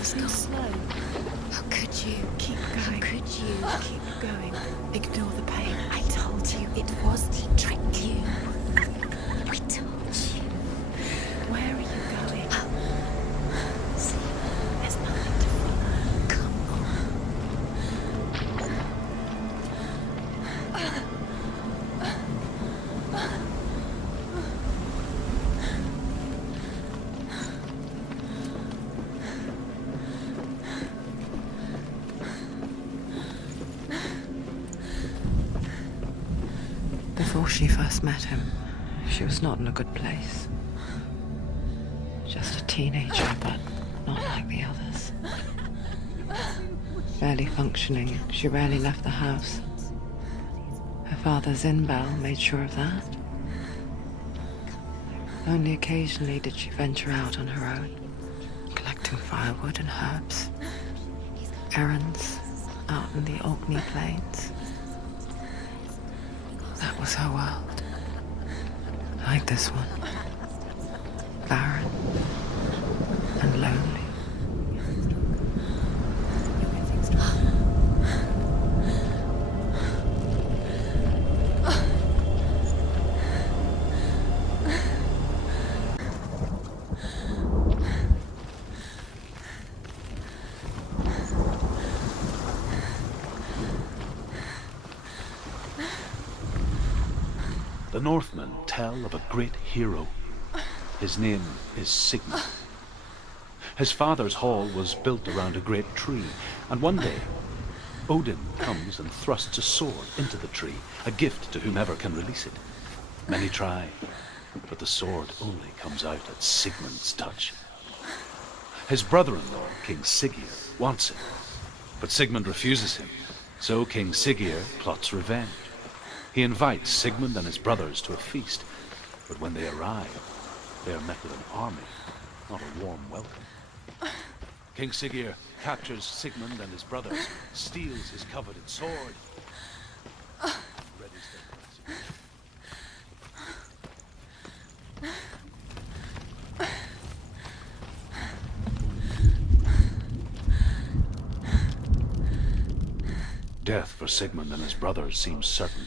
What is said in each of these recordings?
was too slow. How could you? Keep going. How could you? Keep going. Ignore the pain. I told you it was to trick you. I told you. Where are you going? See, There's nothing to follow. come on. Before she first met him, she was not in a good place. Just a teenager, but not like the others. Barely functioning, she rarely left the house. Her father's in-bell made sure of that. Only occasionally did she venture out on her own, collecting firewood and herbs. Errands out in the Orkney plains. That was her world. Like this one. Barren and lonely. The Northmen tell of a great hero. His name is Sigmund. His father's hall was built around a great tree, and one day Odin comes and thrusts a sword into the tree, a gift to whomever can release it. Many try, but the sword only comes out at Sigmund's touch. His brother-in-law, King Siggeir, wants it, but Sigmund refuses him, so King Siggeir plots revenge. He invites Sigmund and his brothers to a feast, but when they arrive, they are met with an army, not a warm welcome. King Siggeir captures Sigmund and his brothers, steals his coveted sword, readies their Death for Sigmund and his brothers seems certain.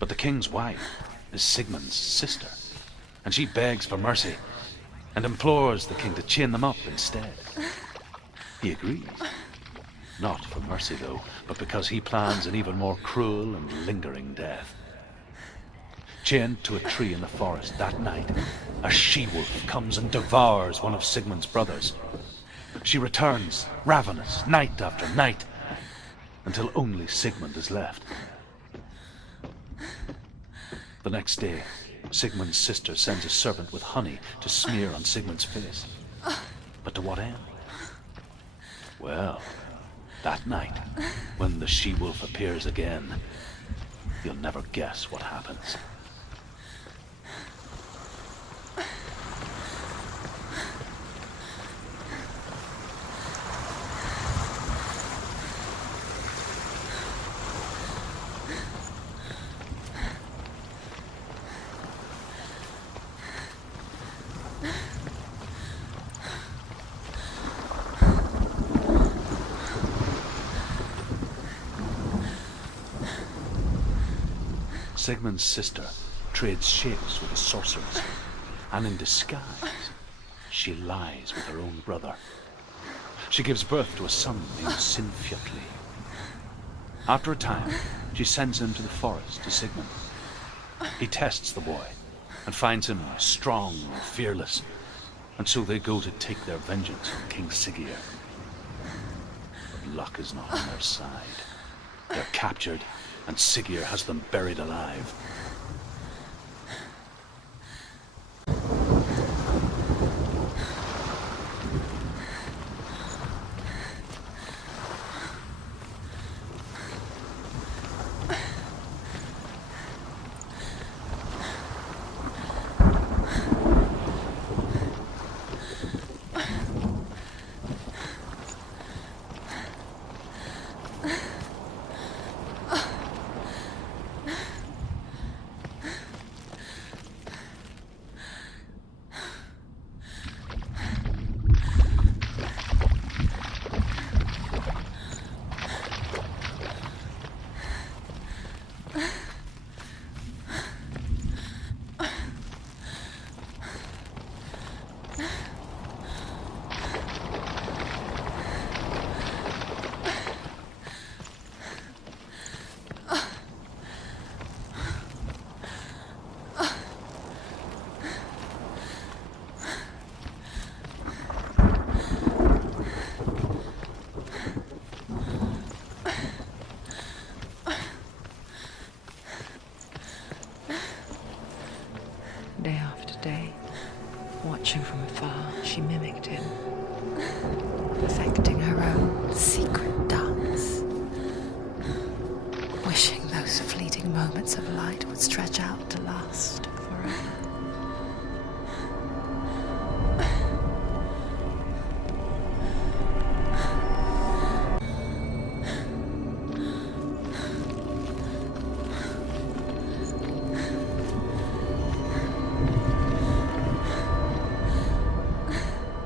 But the king's wife is Sigmund's sister, and she begs for mercy and implores the king to chain them up instead. He agrees. Not for mercy, though, but because he plans an even more cruel and lingering death. Chained to a tree in the forest that night, a she-wolf comes and devours one of Sigmund's brothers. She returns, ravenous, night after night, until only Sigmund is left. The next day, Sigmund's sister sends a servant with honey to smear on Sigmund's face. But to what end? Well, that night, when the she-wolf appears again, you'll never guess what happens. Sigmund's sister trades shapes with the sorceress, and in disguise, she lies with her own brother. She gives birth to a son named Sinfjotli. After a time, she sends him to the forest to Sigmund. He tests the boy and finds him strong and fearless, and so they go to take their vengeance on King Siggeir. But luck is not on their side. They're captured, and Siggeir has them buried alive.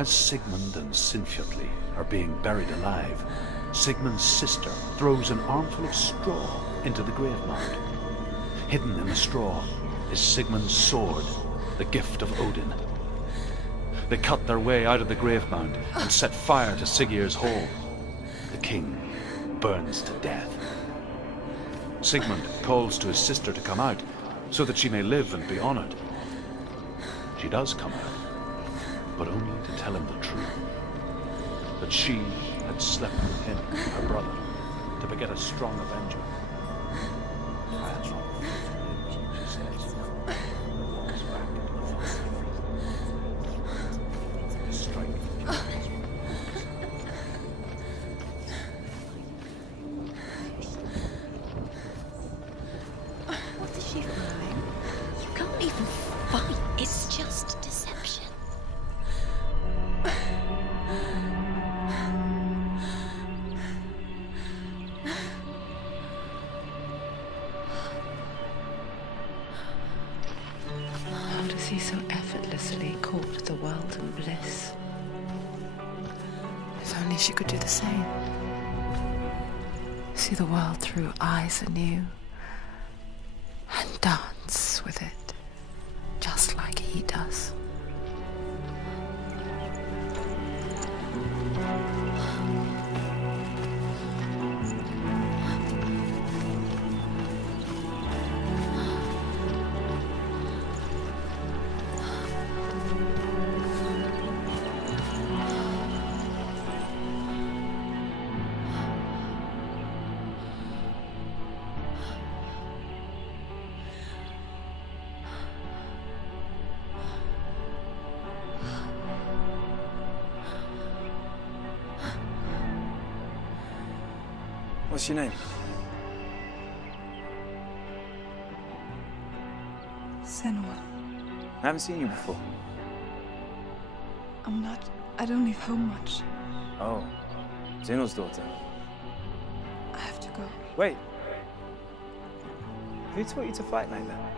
As Sigmund and Sinfjotli are being buried alive, Sigmund's sister throws an armful of straw into the grave mound. Hidden in the straw is Sigmund's sword, the gift of Odin. They cut their way out of the grave mound and set fire to Siggeir's hall. The king burns to death. Sigmund calls to his sister to come out so that she may live and be honored. She does come out, but only to tell him the truth. That she had slept with him, her brother, to beget a strong avenger. I had not refused, she says, and walks back into the forest. The strength What is she throwing? You can't even fight. It's just deception. How does he so effortlessly court the world and bliss? If only she could do the same. See the world through eyes anew and dance with it, just like he does. What's your name? Senua. I haven't seen you before. I don't leave home much. Oh, Zenua's daughter. I have to go. Wait. Who taught you to fight like that?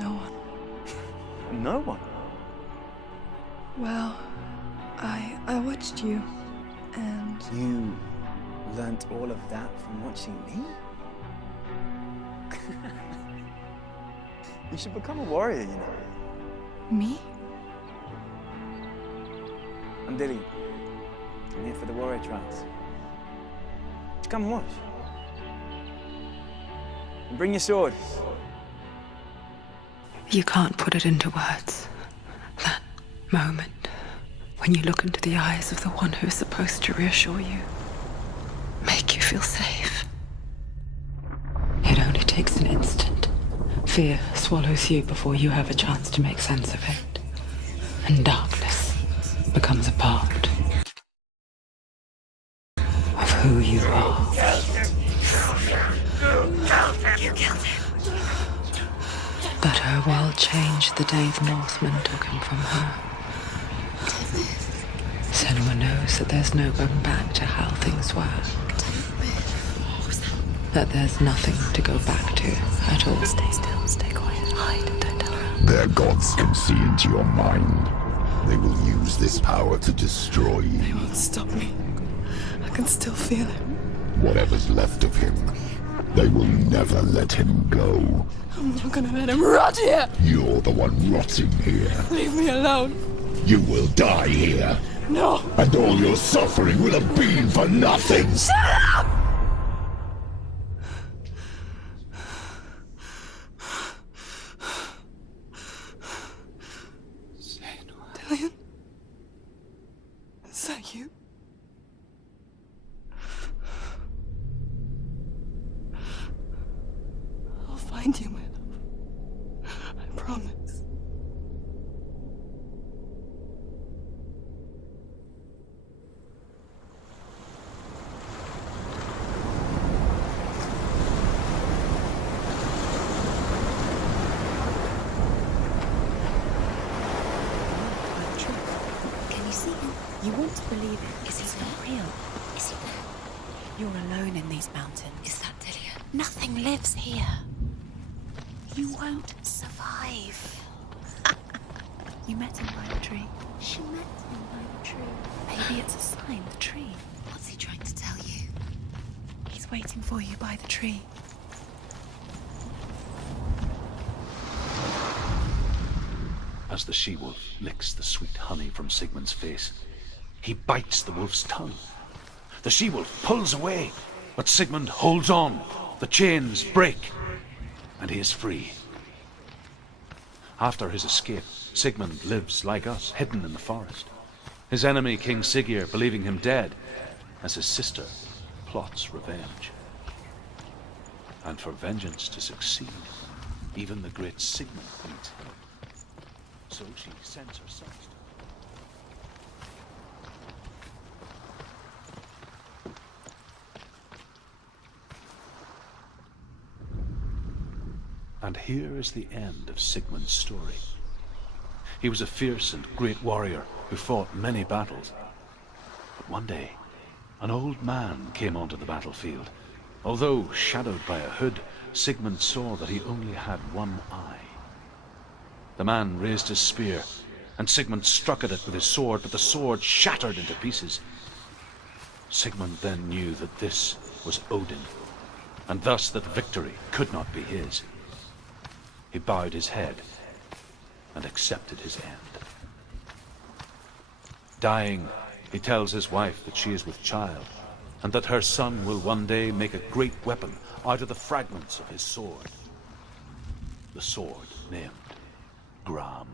No one. No one. Well, I watched you, and You learnt all of that from watching me? You should become a warrior, you know. me? I'm Dillian. I'm here for the warrior trials. Come and watch. And bring your sword. You can't put it into words. That moment when you look into the eyes of the one who is supposed to reassure you, make you feel safe. It only takes an instant. Fear swallows you before you have a chance to make sense of it. And darkness becomes a part of who you are. You killed him. But her world changed the day the Northmen took him from her. Senua knows that there's no going back to how things were. That there's nothing to go back to at all. Stay still, stay quiet, hide, don't tell her. Their gods can see into your mind. They will use this power to destroy you. They won't stop me. I can still feel him. Whatever's left of him, they will never let him go. I'm not gonna let him rot here. You're the one rotting here. Leave me alone. You will die here. No. And all your suffering will have been for nothing. Shut up! Dillian? Is that you? I'll find you, my love. I promise. Can you see him? You want to believe it, Is he it's there? not real. Is he there? You're alone in these mountains. Is that Dillian? Nothing lives here. You won't survive. You met him by the tree. She met him by the tree. Maybe it's a sign, the tree. What's he trying to tell you? He's waiting for you by the tree. As the she-wolf licks the sweet honey from Sigmund's face, he bites the wolf's tongue. The she-wolf pulls away, but Sigmund holds on. The chains break, and he is free. After his escape, Sigmund lives like us, hidden in the forest. His enemy, King Siggeir, believing him dead, as his sister plots revenge. And for vengeance to succeed, even the great Sigmund needs help. So she sends her sons to And here is the end of Sigmund's story. He was a fierce and great warrior who fought many battles. But one day, an old man came onto the battlefield. Although shadowed by a hood, Sigmund saw that he only had one eye. The man raised his spear, and Sigmund struck at it with his sword, but the sword shattered into pieces. Sigmund then knew that this was Odin, and thus that victory could not be his. He bowed his head and accepted his end. Dying, he tells his wife that she is with child, and that her son will one day make a great weapon out of the fragments of his sword. The sword named Gram.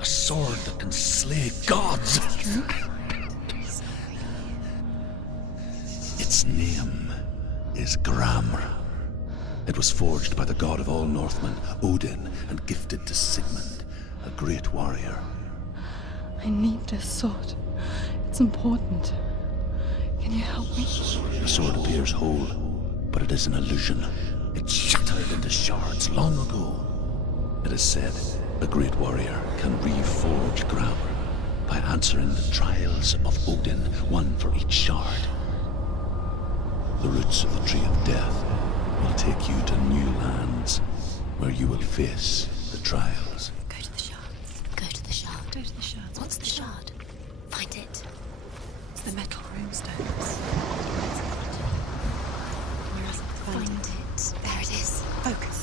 A sword that can slay gods. Its name is Gramr. It was forged by the god of all Northmen, Odin, and gifted to Sigmund, a great warrior. I need this sword. It's important. Can you help me? The sword appears whole, but it is an illusion. It shattered into shards long ago. It is said a great warrior can reforge Gramr by answering the trials of Odin, one for each shard. The roots of the Tree of Death will take you to new lands where you will face the trials. Go to the shard. Go to the shard. Go to the shard. What's the shard? Find it. It's the metal runestones. Where is it? Find it. There it is. Focus.